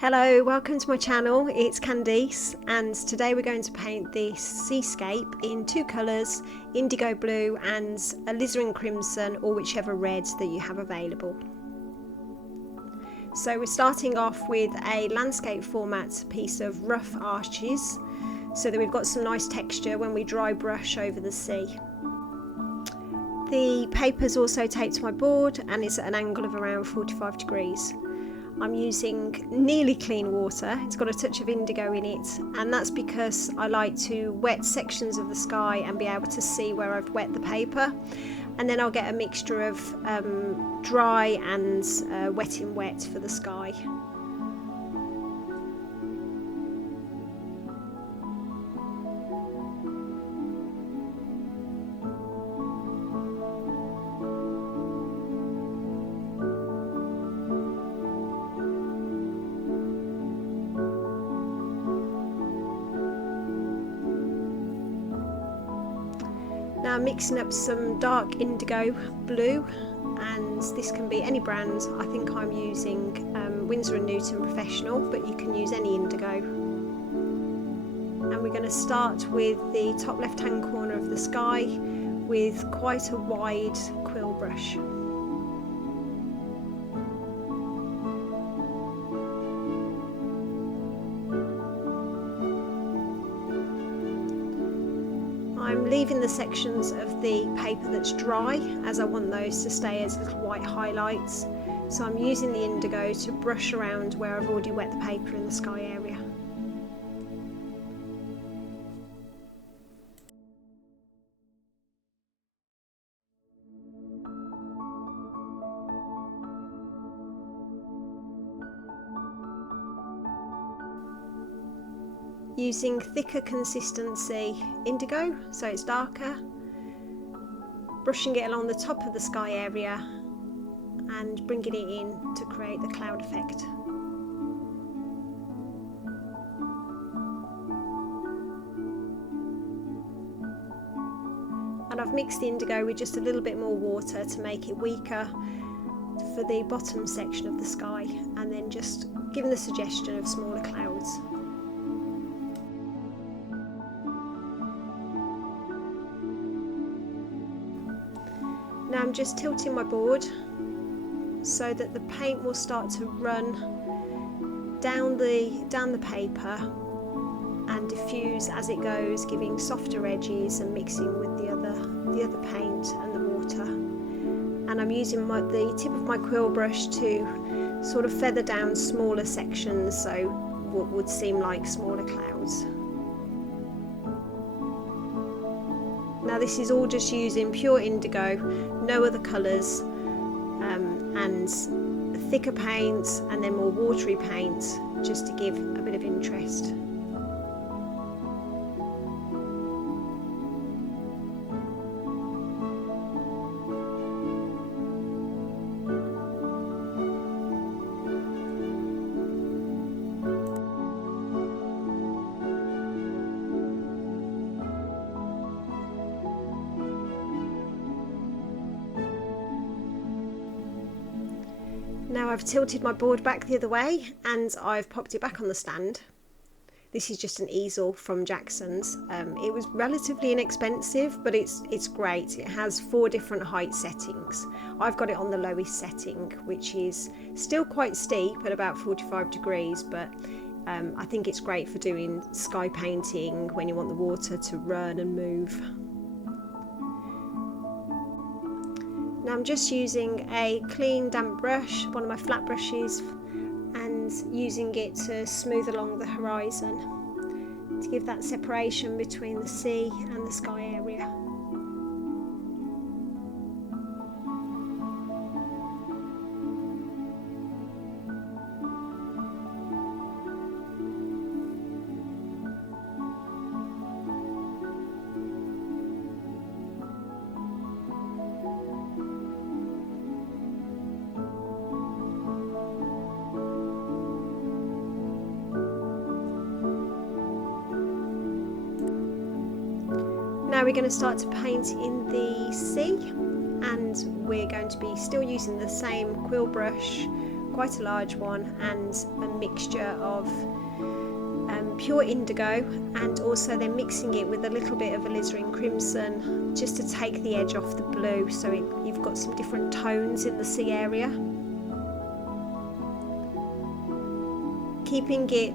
Hello, welcome to my channel. It's Candice and today we're going to paint this seascape in two colours, indigo blue and alizarin crimson, or whichever red that you have available. So we're starting off with a landscape format piece of rough arches so that we've got some nice texture when we dry brush over the sea. The paper's also taped to my board and it's at an angle of around 45 degrees. I'm using nearly clean water. It's got a touch of indigo in it, and that's because I like to wet sections of the sky and be able to see where I've wet the paper, and then I'll get a mixture of dry and wet in wet for the sky. Now I'm mixing up some dark indigo blue, and this can be any brand. I think I'm using Winsor & Newton Professional, but you can use any indigo. And we're going to start with the top left hand corner of the sky with quite a wide quill brush. I'm leaving the sections of the paper that's dry, as I want those to stay as little white highlights. So I'm using the indigo to brush around where I've already wet the paper in the sky area. Using thicker consistency indigo, so it's darker, brushing it along the top of the sky area and bringing it in to create the cloud effect. And I've mixed the indigo with just a little bit more water to make it weaker for the bottom section of the sky, and then just giving the suggestion of smaller clouds. Now I'm just tilting my board so that the paint will start to run down the paper and diffuse as it goes, giving softer edges and mixing with the other paint and the water. And I'm using the tip of my quill brush to sort of feather down smaller sections, so what would seem like smaller clouds. Now this is all just using pure indigo, no other colours, and thicker paints and then more watery paints, just to give a bit of interest. Now I've tilted my board back the other way and I've popped it back on the stand. This is just an easel from Jackson's. It was relatively inexpensive, but it's great. It has 4 different height settings. I've got it on the lowest setting, which is still quite steep at about 45 degrees, but I think it's great for doing sky painting when you want the water to run and move. Now I'm just using a clean damp brush, one of my flat brushes, and using it to smooth along the horizon to give that separation between the sea and the sky area. Now we're going to start to paint in the sea, and we're going to be still using the same quill brush quite a large one, and a mixture of pure indigo, and also then mixing it with a little bit of alizarin crimson just to take the edge off the blue, so you've got some different tones in the sea area. Keeping it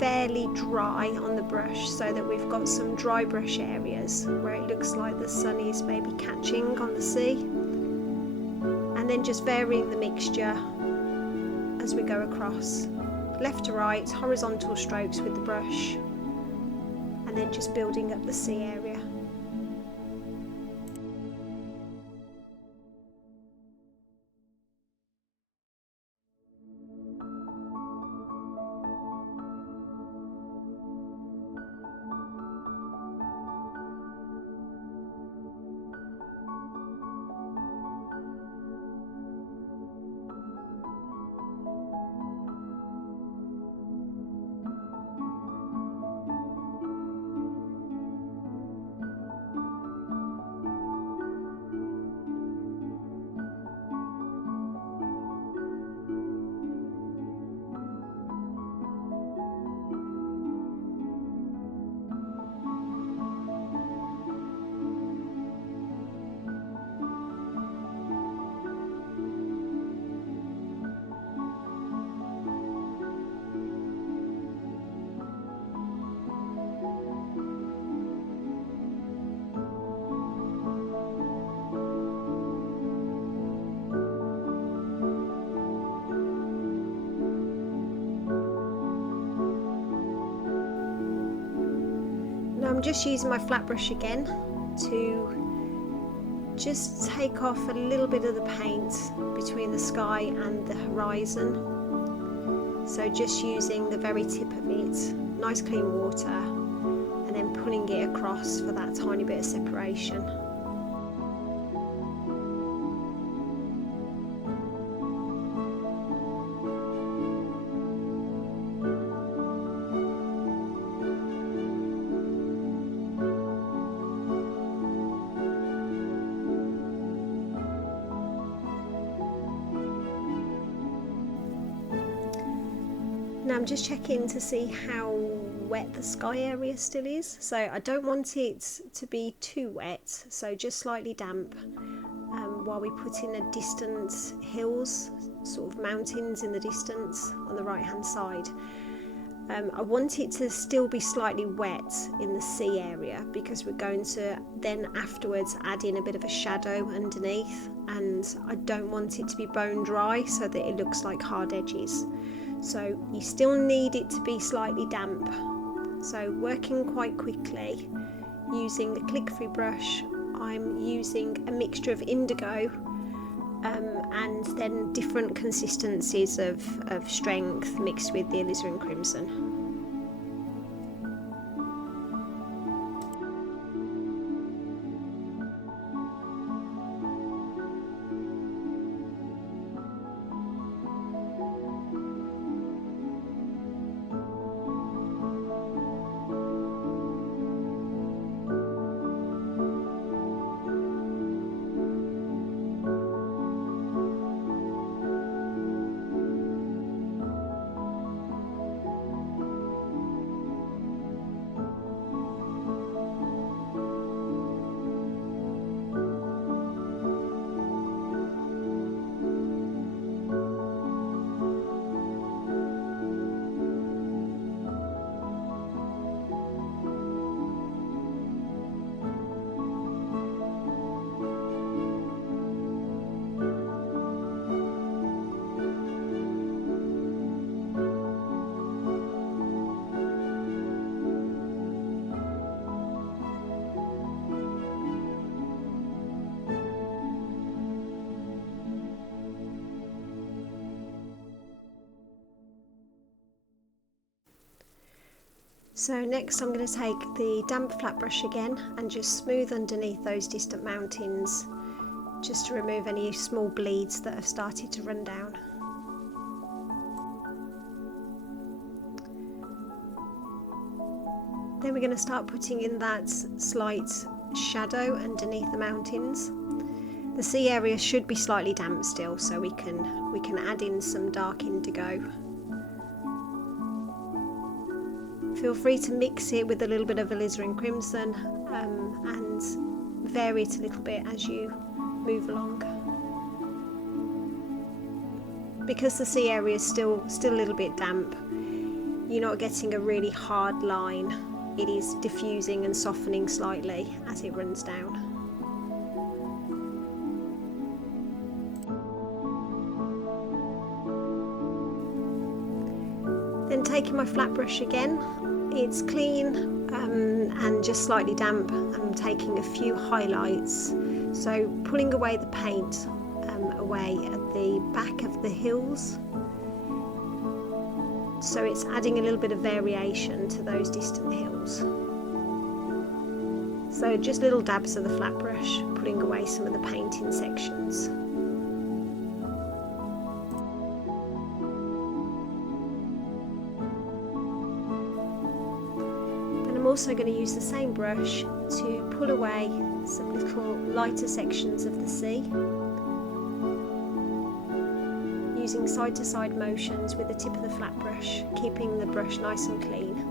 fairly dry on the brush so that we've got some dry brush areas where it looks like the sun is maybe catching on the sea, and then just varying the mixture as we go across, left to right, horizontal strokes with the brush, and then just building up the sea area. I'm just using my flat brush again to just take off a little bit of the paint between the sky and the horizon. So just using the very tip of it, nice clean water, and then pulling it across for that tiny bit of separation. Now I'm just checking to see how wet the sky area still is. So I don't want it to be too wet, so just slightly damp while we put in a distant hills, sort of mountains in the distance on the right hand side. I want it to still be slightly wet in the sea area because we're going to then afterwards add in a bit of a shadow underneath, and I don't want it to be bone dry so that it looks like hard edges. So you still need it to be slightly damp. So working quite quickly using the click-through brush, I'm using a mixture of indigo and then different consistencies of strength mixed with the alizarin crimson. So next I'm going to take the damp flat brush again and just smooth underneath those distant mountains, just to remove any small bleeds that have started to run down. Then we're going to start putting in that slight shadow underneath the mountains. The sea area should be slightly damp still, so we can add in some dark indigo. Feel free to mix it with a little bit of alizarin crimson and vary it a little bit as you move along. Because the sea area is still a little bit damp, you're not getting a really hard line. It is diffusing and softening slightly as it runs down. Then taking my flat brush again, it's clean and just slightly damp. I'm taking a few highlights, so pulling away the paint away at the back of the hills, so it's adding a little bit of variation to those distant hills. So just little dabs of the flat brush, pulling away some of the paint in sections. Then I'm also going to use the same brush to pull away some little lighter sections of the sea, using side to side motions with the tip of the flat brush, keeping the brush nice and clean.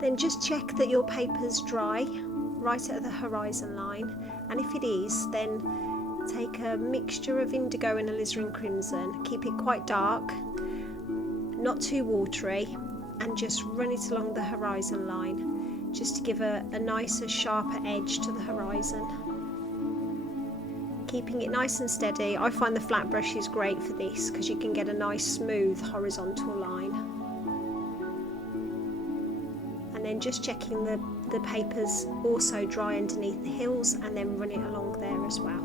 Then just check that your paper's dry, right at the horizon line, and if it is, then take a mixture of indigo and alizarin crimson, keep it quite dark, not too watery, and just run it along the horizon line, just to give a nicer, sharper edge to the horizon. Keeping it nice and steady. I find the flat brush is great for this because you can get a nice smooth horizontal line. And then just checking the paper's also dry underneath the hills, and then run it along there as well.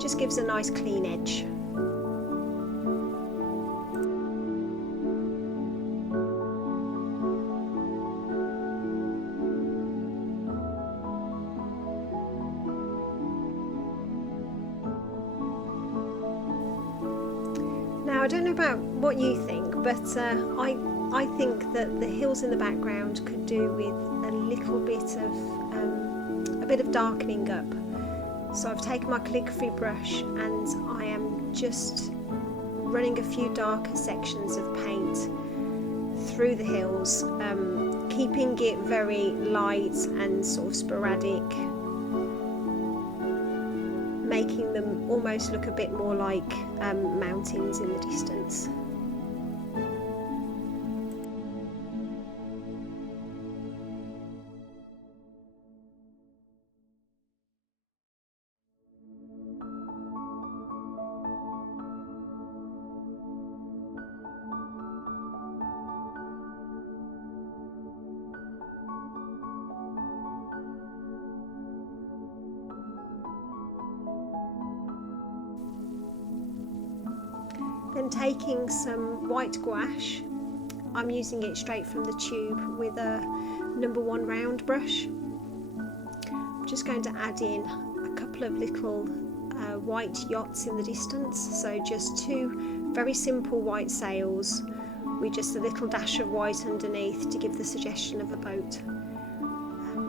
Just gives a nice clean edge. Now I don't know about what you think, but I think that the hills in the background could do with a little bit of darkening up. So I've taken my calligraphy brush and I am just running a few darker sections of paint through the hills, keeping it very light and sort of sporadic, making them almost look a bit more like mountains in the distance. Then taking some white gouache, I'm using it straight from the tube with a number 1 round brush. I'm just going to add in a couple of little white yachts in the distance, so just 2 very simple white sails with just a little dash of white underneath to give the suggestion of a boat.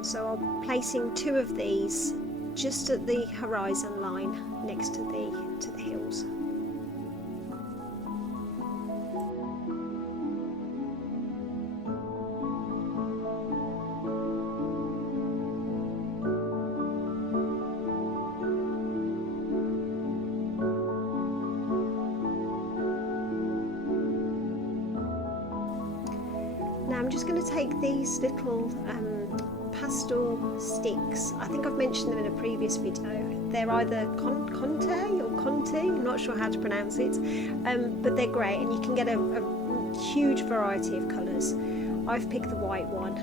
So I'm placing 2 of these just at the horizon line next to the hills. Now I'm just going to take these little pastel sticks. I think I've mentioned them in a previous video. They're either Conte or Conti, I'm not sure how to pronounce it, but they're great and you can get a huge variety of colours. I've picked the white one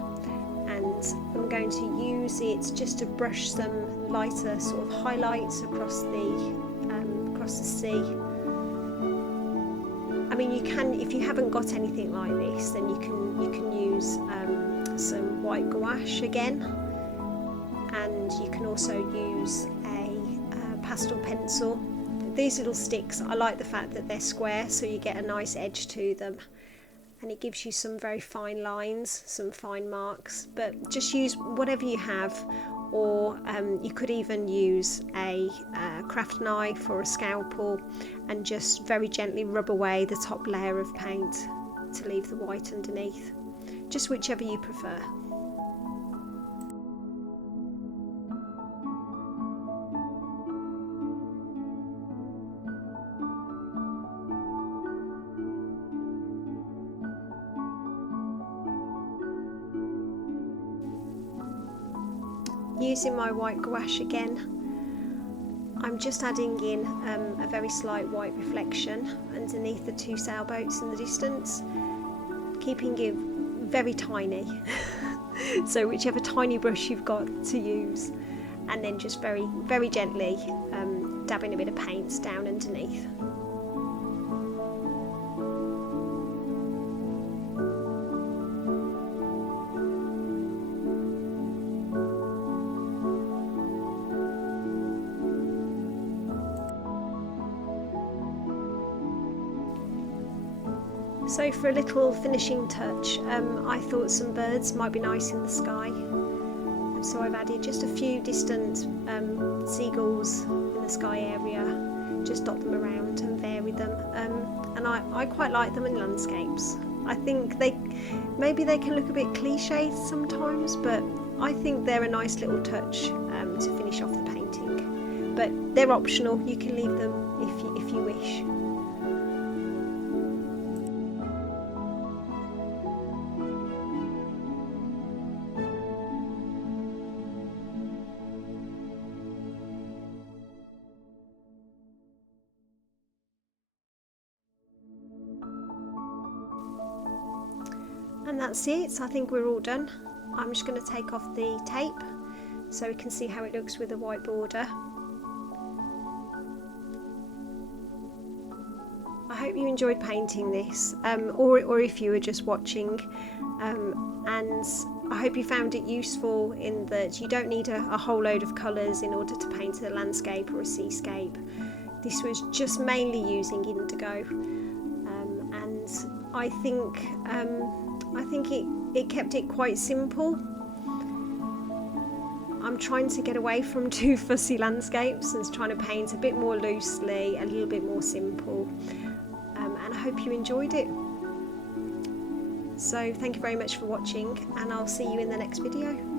and I'm going to use it just to brush some lighter sort of highlights across across the sea. I mean, you can, if you haven't got anything like this, then you can use some white gouache again, and you can also use a pastel pencil. These little sticks, I like the fact that they're square, so you get a nice edge to them, and it gives you some very fine lines, some fine marks. But just use whatever you have, or you could even use a craft knife or a scalpel and just very gently rub away the top layer of paint to leave the white underneath, just whichever you prefer. Using my white gouache again, I'm just adding in a very slight white reflection underneath the two sailboats in the distance, keeping it very tiny. So whichever tiny brush you've got to use, and then just very, very gently dabbing a bit of paint down underneath. So for a little finishing touch, I thought some birds might be nice in the sky. So I've added just a few distant seagulls in the sky area, just dot them around and vary them. And I quite like them in landscapes. I think maybe they can look a bit cliched sometimes, but I think they're a nice little touch to finish off the painting. But they're optional, you can leave them if you wish. And that's it, I think we're all done. I'm just going to take off the tape so we can see how it looks with a white border. I hope you enjoyed painting this, or if you were just watching, and I hope you found it useful in that you don't need a whole load of colours in order to paint a landscape or a seascape. This was just mainly using indigo, and I think it kept it quite simple. I'm trying to get away from too fussy landscapes and trying to paint a bit more loosely, a little bit more simple, and I hope you enjoyed it. So thank you very much for watching, and I'll see you in the next video.